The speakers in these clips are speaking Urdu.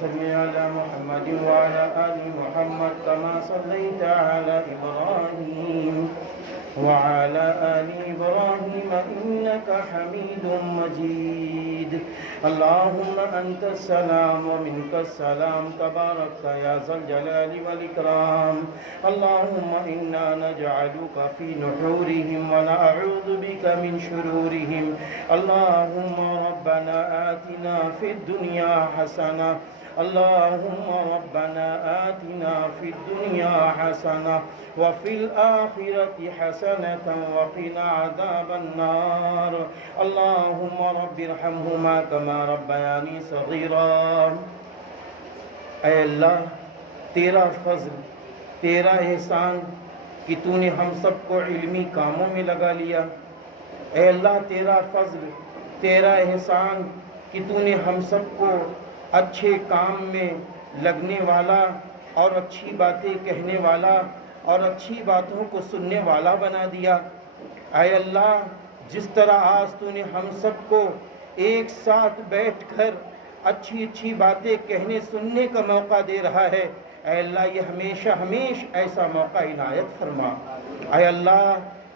صل على محمد وعلى آل محمد كما صليت على إبراهيم وعلى آل إبراهيم إنك حميد مجيد. اللهم أنت السلام ومنك السلام تبارك يا ذا الجلال والإكرام. اللهم إنا نجعلك في نحورهم ونعوذ بك من شرورهم. اللهم ربنا آتنا في الدنيا حسنة. اللهم ربنا آتنا في الدنيا حسنة وفي الآخرة حسنة وقنا عذاب النار. اللهم رب ارحمهما كما ربياني صغيرا. اے اللہ، تیرا فضل، تیرا احسان کہ تو نے ہم سب کو علمی کاموں میں لگا لیا. اے اللہ، تیرا فضل، تیرا احسان کہ تو نے ہم سب کو اچھے کام میں لگنے والا اور اچھی باتیں کہنے والا اور اچھی باتوں کو سننے والا بنا دیا. اے اللہ، جس طرح آج تو نے ہم سب کو ایک ساتھ بیٹھ کر اچھی اچھی باتیں کہنے سننے کا موقع دے رہا ہے، اے اللہ یہ ہمیشہ ایسا موقع عنایت فرما. اے اللہ،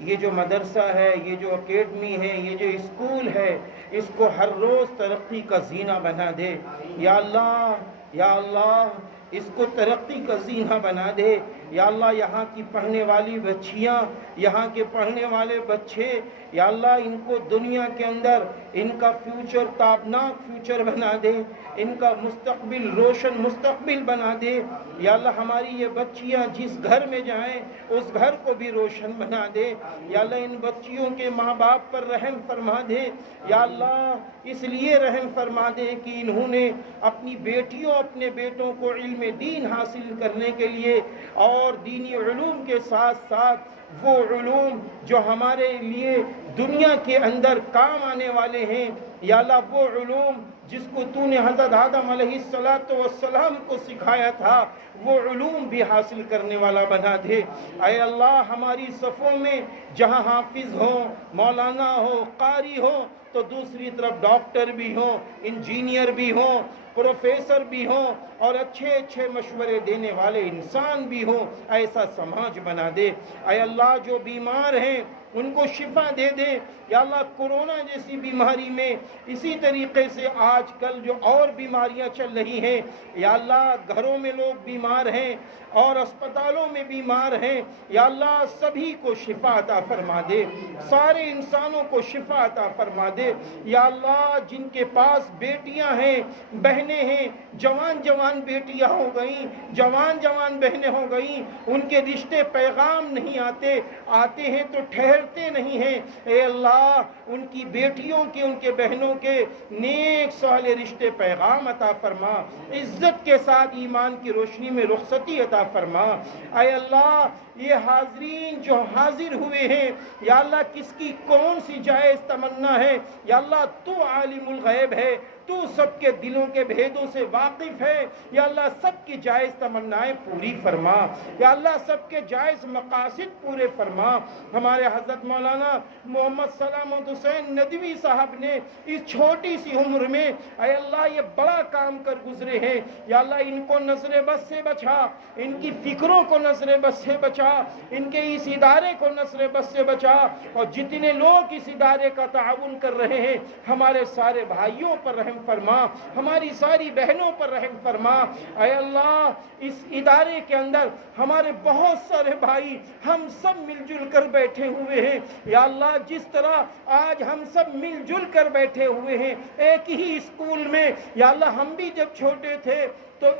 یہ جو مدرسہ ہے، یہ جو اکیڈمی ہے، یہ جو اسکول ہے، اس کو ہر روز ترقی کا زینہ بنا دے. یا اللہ اس کو ترقی کا زینہ بنا دے. یا اللہ، یہاں کی پڑھنے والی بچیاں، یہاں کے پڑھنے والے بچے، یا اللہ ان کو دنیا کے اندر ان کا فیوچر تابناک فیوچر بنا دے، ان کا مستقبل روشن مستقبل بنا دے. یا اللہ، ہماری یہ بچیاں جس گھر میں جائیں اس گھر کو بھی روشن بنا دے. یا اللہ، ان بچیوں کے ماں باپ پر رحم فرما دے. یا اللہ، اس لیے رحم فرما دے کہ انہوں نے اپنی بیٹیوں اپنے بیٹوں کو علم دین حاصل کرنے کے لیے اور دینی علوم کے ساتھ ساتھ وہ علوم جو ہمارے لیے دنیا کے اندر کام آنے والے ہیں، یا اللہ وہ علوم جس کو تو نے حضرت آدم علیہ السلام کو سکھایا تھا، وہ علوم بھی حاصل کرنے والا بنا دے. اے اللہ، ہماری صفوں میں جہاں حافظ ہوں، مولانا ہو، قاری ہو، تو دوسری طرف ڈاکٹر بھی ہوں، انجینئر بھی ہوں، پروفیسر بھی ہوں اور اچھے مشورے دینے والے انسان بھی ہوں. ایسا سماج بنا دے. اے اللہ، جو بیمار ہیں ان کو شفا دے دے. یا اللہ، کورونا جیسی بیماری میں اسی طریقے سے آج کل جو اور بیماریاں چل رہی ہیں، یا اللہ گھروں میں لوگ بیمار ہیں اور اسپتالوں میں بیمار ہیں، یا اللہ سبھی کو شفا عطا فرما دے، سارے انسانوں کو شفا عطا فرما دے. یا اللہ، جن کے پاس بیٹیاں ہیں، بہنیں ہیں، جوان بیٹیاں ہو گئیں، جوان بہنیں ہو گئیں، ان کے رشتے پیغام نہیں آتے ہیں تو ٹھہرتے نہیں ہیں. اے اللہ، ان کی بیٹیوں کے، ان کے بہنوں کے نیک صالح رشتے پیغام عطا فرما. عزت کے ساتھ ایمان کی روشنی میں رخصتی عطا فرما. اے اللہ، یہ حاضرین جو حاضر ہوئے ہیں، یا اللہ کس کی کون سی جائز تمنا ہے، یا اللہ تو عالم الغیب ہے، تو سب کے دلوں کے بھیدوں سے واقف ہے. یا اللہ سب کی جائز تمنائیں پوری فرما. یا اللہ سب کے جائز مقاصد پورے فرما. ہمارے حضرت مولانا محمد سلامت حسین ندوی صاحب نے اس چھوٹی سی عمر میں اے اللہ یہ بڑا کام کر گزرے ہیں. یا اللہ ان کو نظر بد سے بچا، ان کی فکروں کو نظر بد سے بچا، ان کے اس ادارے کو نظر بد سے بچا، اور جتنے لوگ اس ادارے کا تعاون کر رہے ہیں ہمارے سارے بھائیوں پر رحم فرما، ہماری ساری بہنوں پر رحم فرما. اے اللہ، اس ادارے کے اندر ہمارے بہت سارے بھائی ہم سب مل جل کر بیٹھے ہوئے ہیں. یا اللہ، جس طرح آج ہم سب مل جل کر بیٹھے ہوئے ہیں ایک ہی اسکول میں، یا اللہ ہم بھی جب چھوٹے تھے تو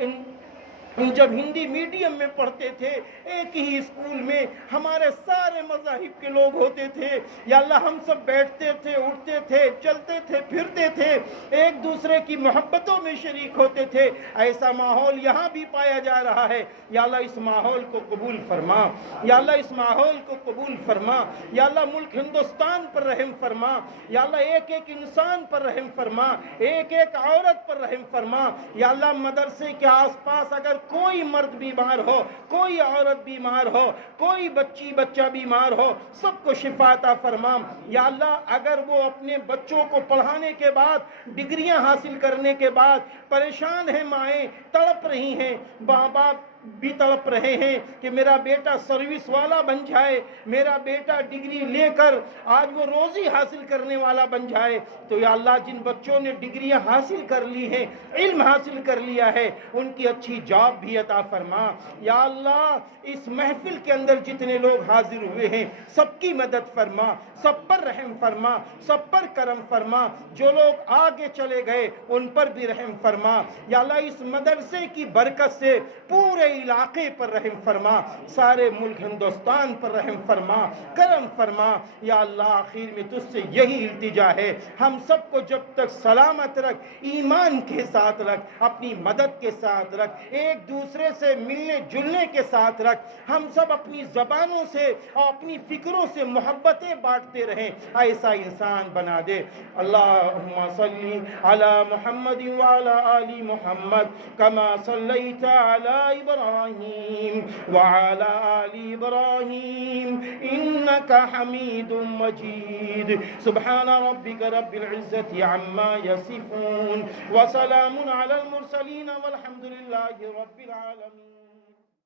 جب ہندی میڈیم میں پڑھتے تھے ایک ہی اسکول میں ہمارے سارے مذاہب کے لوگ ہوتے تھے. یا اللہ ہم سب بیٹھتے تھے، اٹھتے تھے، چلتے تھے، پھرتے تھے، ایک دوسرے کی محبتوں میں شریک ہوتے تھے. ایسا ماحول یہاں بھی پایا جا رہا ہے. یا اللہ اس ماحول کو قبول فرما. یا اللہ اس ماحول کو قبول فرما. یا اللہ ملک ہندوستان پر رحم فرما. یا اللہ ایک انسان پر رحم فرما، ایک عورت پر رحم فرما. یا اللہ مدرسے کے آس پاس اگر کوئی مرد بیمار ہو، کوئی عورت بیمار ہو، کوئی بچہ بیمار ہو، سب کو شفا عطا فرما۔ یا اللہ اگر وہ اپنے بچوں کو پڑھانے کے بعد، ڈگریاں حاصل کرنے کے بعد پریشان ہیں، مائیں تڑپ رہی ہیں، باپ بھی تڑپ رہے ہیں کہ میرا بیٹا سروس والا بن جائے، میرا بیٹا ڈگری لے کر آج وہ روزی حاصل کرنے والا بن جائے، تو یا اللہ جن بچوں نے ڈگریاں حاصل کر لی ہیں، علم حاصل کر لیا ہے، ان کی اچھی جاب بھی عطا فرما۔ یا اللہ اس محفل کے اندر جتنے لوگ حاضر ہوئے ہیں سب کی مدد فرما، سب پر رحم فرما، سب پر کرم فرما، جو لوگ آگے چلے گئے ان پر بھی رحم فرما۔ یا اللہ اس مدرسے کی برکت سے پورے علاقے پر رحم فرما، سارے ملک ہندوستان پر رحم فرما، کرم فرما۔ یا اللہ آخر میں تجھ سے یہی التجا ہے، ہم سب کو جب تک سلامت رکھ، ایمان کے ساتھ رکھ، اپنی مدد کے ساتھ رکھ، ایک دوسرے سے ملنے جلنے کے ساتھ رکھ، ہم سب اپنی زبانوں سے اور اپنی فکروں سے محبتیں بانٹتے رہیں، ایسا انسان بنا دے۔ اللہم صلی علی محمد وعلی آل محمد کما صلیت علی ابراہیم وعلی آل ابراہیم انک حمید مجید۔ سبحان ربک رب العزت عما یصفون وسلام علی المرسلین والحمد للہ رب العالمین۔